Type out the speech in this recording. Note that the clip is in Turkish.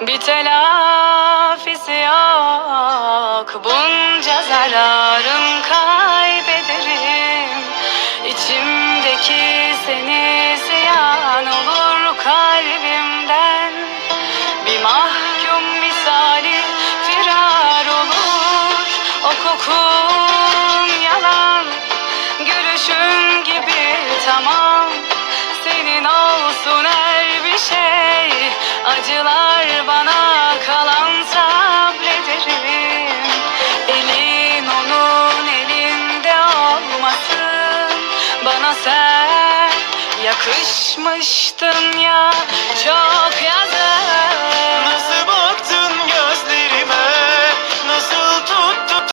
Bir telafisi yok. Bunca zararım kaybederim. İçimdeki seni ziyan olur kalbimden. Bir mahkum misali firar olur. O kokun yalan Gülüşün gibi tamam Acılar bana kalan sabrederim. Elin onun elinde olmasın. Bana sen yakışmıştın ya